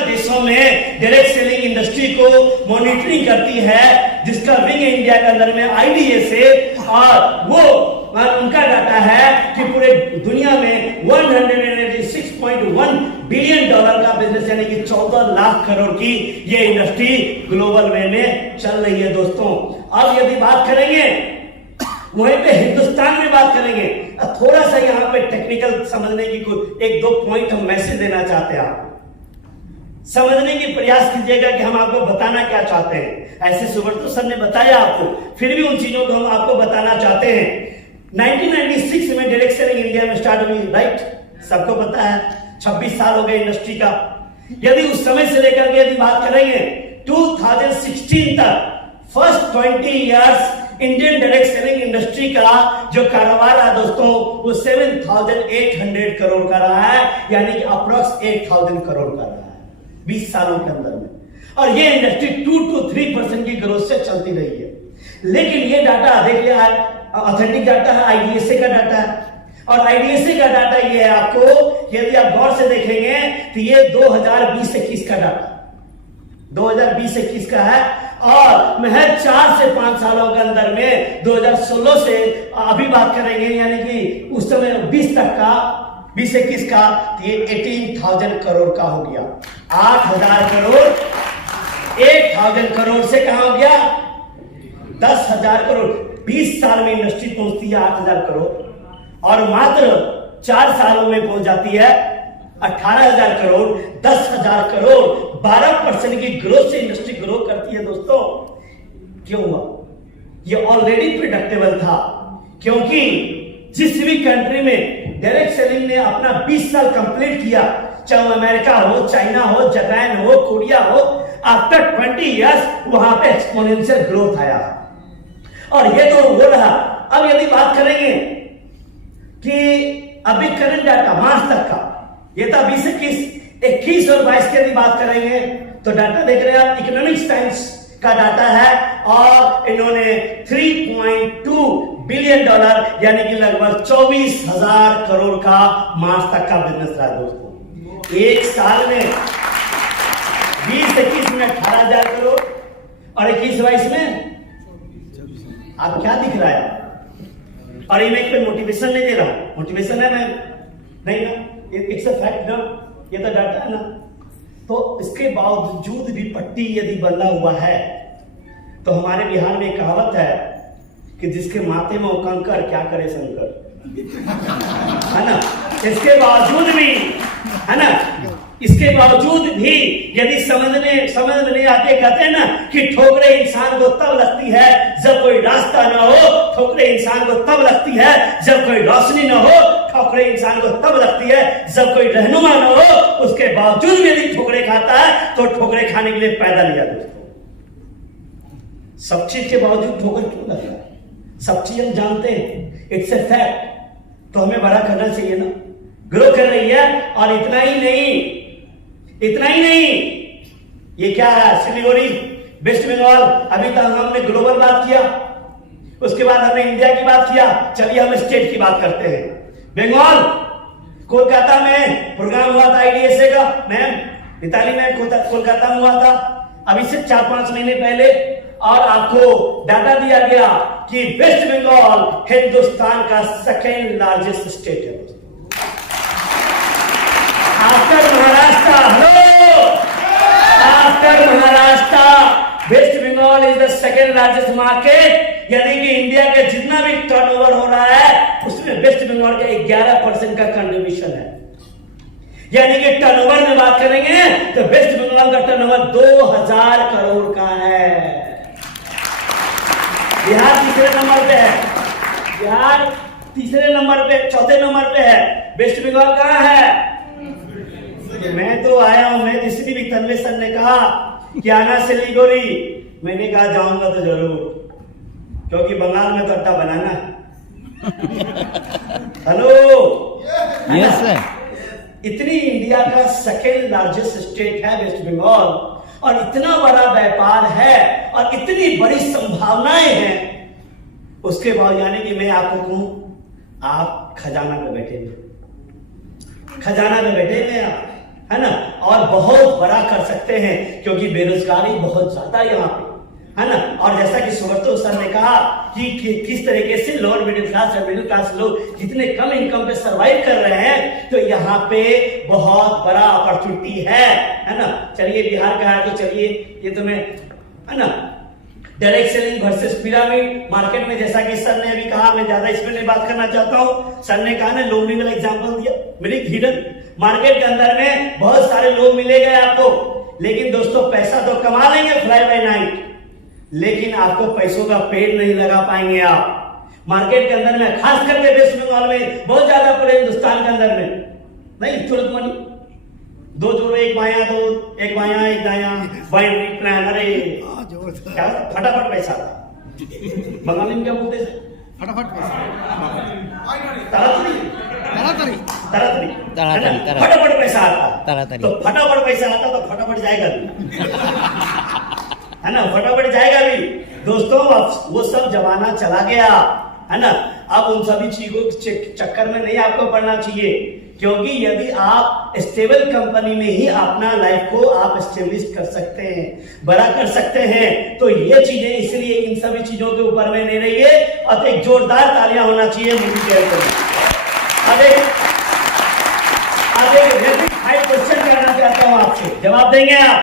देशों में direct selling industry को मॉनिटरिंग करती है, जिसका विंग इंडिया के अंदर में IDSA, और वो उनका डाटा है कि पूरे दुनिया में 186.1 बिलियन डॉलर का बिजनेस, यानी कि 14 लाख करोड़ की ये इंडस्ट्री ग्लोबल वे में चल रही है दोस्तों। अब यदि बात करेंगे वहीं पे हिंदुस्तान में बात करेंगे, थोड़ा सा यहाँ पे टेक्निकल समझने की कुछ एक दो पॉइंट हम मैसेज देना चाहते हैं, आपको समझने की प्रयास कीजिएगा कि हम आपको बताना क्या चाहते हैं। ऐसे सुब्रतो सर ने बताया आपको, फिर भी उन चीजों को हम आपको बताना चाहते हैं। 1996 में डायरेक्ट सेलिंग इंडिया में स्टार्ट हुई, राइट, सबको पता है। 26 साल हो गए इंडस्ट्री का। यदि उस समय से लेकर के यदि बात करेंगे 2016 तक, first 20 years Indian direct selling industry का जो कारोबार है दोस्तों, वो 7,800 करोड़ का रहा है, यानी कि अप्रॉक्स 8,000 करोड़ का रहा है 20 सालों के अंदर में। और ये इंडस्ट्री 2 to 3% की ग्रोथ से चलती रही है। लेकिन ये डाटा देख लिया, ऑथेंटिक डाटा है, IDSA का डाटा है। और IDSA का डाटा ये है आपको, यदि आप गौर से देखेंगे तो ये 2020-21 का डाटा 2020-21 का है, और महज 4 से 5 सालों के अंदर में 2016 से अभी बात करेंगे, यानी कि उस समय 20 तक का, 20-21 का, तो ये 18,000 करोड़ का हो गया। 8,000 करोड़ 8,000 करोड़ से कहां हो गया 10,000 करोड़। 20 साल में इंडस्ट्री पहुंचती है 8,000 करोड़, और मात्र 4 सालों में पहुंच जाती है 18,000 करोड़, 10,000 करोड़। 12% की ग्रोथ से इंडस्ट्री ग्रो करती है दोस्तों। क्यों हुआ? ये ऑलरेडी प्रिडिक्टेबल था, क्योंकि जिस भी कंट्री में डायरेक्ट सेलिंग ने अपना 20 साल कंप्लीट किया, चाहे अमेरिका हो, चाइना हो, जापान हो, कोरिया हो, आफ्टर 20 इयर्स वहां पे एक्सपोनेंशियल ग्रोथ आया, और ये तो हो रहा। अब यदि बात करेंगे कि अभी करंट डाटा मार्च तक का, ये था 20-21 और 22 की यदि बात करेंगे तो डाटा देख रहे हैं आप, इकोनॉमिक्स टाइम्स का डाटा है, और इन्होंने 3.2 बिलियन डॉलर, यानी कि लगभग 24,000 करोड़ का मार्च तक का बिजनेस रहा दोस्तों। एक साल में 20-21 में 18,000 करोड़, और 21-22 में आप क्या दिख रहा है? और ये मैं एक मोटिवेशन नहीं दे रहा हूं, मोटिवेशन है मैं नहीं ना, इट्स अ फैक्ट ना, ये तो डाटा है ना। तो इसके बावजूद भी पट्टी यदि बंधा हुआ है, तो हमारे बिहार में कहावत है कि जिसके माथे में कंकर क्या करे शंकर, है ना। इसके बावजूद भी, है ना, इसके बावजूद भी यदि समझ में नहीं आते, कहते हैं ना कि ठोकरे इंसान को तब लगती है जब कोई रास्ता ना हो, ठोकरे इंसान को तब लगती है जब कोई रोशनी ना हो, ठोकरे इंसान को तब लगती है जब कोई रहनुमा ना हो। उसके बावजूद भी यदि ठोकरे खाता है तो ठोकरे खाने के लिए पैदा लिया दोस्तों। सब चीज के बावजूद ठोकर क्यों लग रहा है? सब चीज हम जानते हैं, इट्स ए फैक्ट, तो हमें बड़ा करना चाहिए ना। ग्रो कर रही है, और इतना ही नहीं, ये क्या है, सिलीगुड़ी, वेस्ट बंगाल, अभी तक हमने ग्लोबल बात किया, उसके बाद हमने इंडिया की बात किया, चलिए हम स्टेट की बात करते हैं। बंगाल, कोलकाता में प्रोग्राम हुआ था IDSA का, मैम मिताली मैम कोलकाता में हुआ था अभी से 4-5 महीने पहले, और आपको डाटा दिया गया कि वेस्ट बंगाल हिंदुस्तान का सेकेंड लार्जेस्ट स्टेट है after Maharashtra. Hello, after Maharashtra West Bengal is the second largest market, यानी कि इंडिया के जितना भी टर्नओवर हो रहा है उसमें वेस्ट बंगाल का 11% का कंट्रीब्यूशन है। यानी कि टर्नओवर में बात करेंगे तो वेस्ट बंगाल का टर्नओवर 2,000 करोड़ का है। बिहार तीसरे नंबर पे है, बिहार तीसरे नंबर पे, चौथे नंबर पे है, वेस्ट बंगाल कहां है? मैं तो आया हूं, मैं जिसने भी तन्वे सर ने कहा कि आना सिलीगुड़ी, मैंने कहा जाऊंगा तो जरूर, क्योंकि बंगाल में तो अड्डा बनाना है। Hello, yes sir. इतनी इंडिया का सेकेंड लार्जेस्ट स्टेट है वेस्ट बंगाल, और इतना बड़ा व्यापार है और इतनी बड़ी संभावनाएं हैं, उसके बाद यानी कि मैं आपको कहूं, आप खजाना पे बैठे, खजाना पे बैठे में आप, है ना, और बहुत बड़ा कर सकते हैं, क्योंकि बेरोजगारी बहुत ज्यादा यहाँ पे, है ना। और जैसा कि सुब्रतो सर ने कहा कि किस तरीके से लोअर मिडिल क्लास या मिडिल क्लास लोग कितने कम इनकम पे सरवाइव कर रहे हैं, तो यहाँ पे बहुत बड़ा अपॉर्चुनिटी है ना। चलिए बिहार का है तो चलिए ये तो मैं, है ना, direct selling versus pyramid market में, जैसा कि सर ने अभी कहा, मैं ज्यादा इसमें नहीं बात करना चाहता हूं। सर ने कहा ना, लोमड़ी वाला एग्जांपल दिया, मेरी हिडन मार्केट के अंदर में बहुत सारे लोग मिलेंगे आपको, लेकिन दोस्तों पैसा तो कमा लेंगे फ्लाई बाय नाइट, लेकिन आपको पैसों का पेड़ नहीं लगा पाएंगे आप मार्केट के अंदर में, खास करके वेस्ट बंगाल में, बहुत ज्यादा पूरे हिंदुस्तान के अंदर में नहीं, तुरंत मनी दो जोड़ो, एक बाया दो, एक बाया एक दाया, बाइनरी प्लान, अरे क्या फटाफट पैसा बंगाली में क्या बोलते हैं, फटाफट तरातरी तरातरी। फटाफट पैसा आता, तरातरी। तो फटाफट पैसा आता तो फटाफट जाएगा भी, है ना, फटाफट जाएगा भी। दोस्तों अब वो सब जमाना चला गया, है ना। अब उन सभी चीजों के चक्कर में नहीं आपको पड़ना चाहिए, क्योंकि यदि आप स्टेबल कंपनी में ही अपना लाइफ को आप स्टेब्लिश कर सकते हैं, बड़ा कर सकते हैं, तो ये चीजें, इसलिए इन सभी चीजों के ऊपर में नहीं रहिए। अब एक जोरदार तालियां होना चाहिए मुझे शेयर करें। अब एक रैपिड फायर क्वेश्चन करना चाहता हूं आपसे, जवाब देंगे आप?